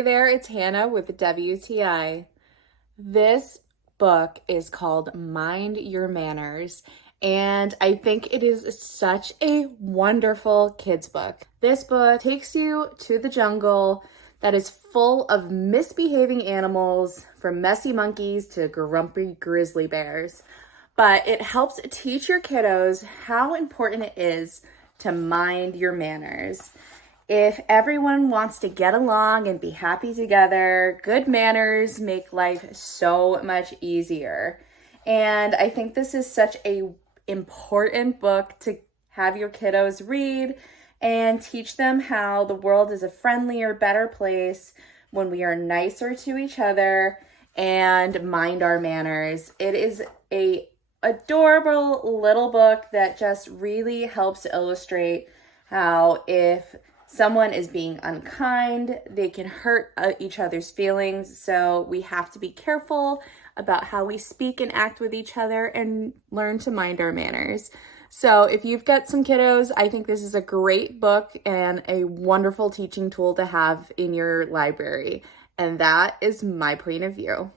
Hey there, it's Hannah with WTI. This book is called Mind Your Manners, and I think it is such a wonderful kids book. This book takes you to the jungle that is full of misbehaving animals, from messy monkeys to grumpy grizzly bears. But it helps teach your kiddos how important it is to mind your manners. If everyone wants to get along and be happy together, good manners make life so much easier. And I think this is such a important book to have your kiddos read and teach them how the world is a friendlier, better place when we are nicer to each other and mind our manners. It is a adorable little book that just really helps to illustrate how if someone is being unkind, they can hurt each other's feelings. So we have to be careful about how we speak and act with each other and learn to mind our manners. So if you've got some kiddos, I think this is a great book and a wonderful teaching tool to have in your library. And that is my point of view.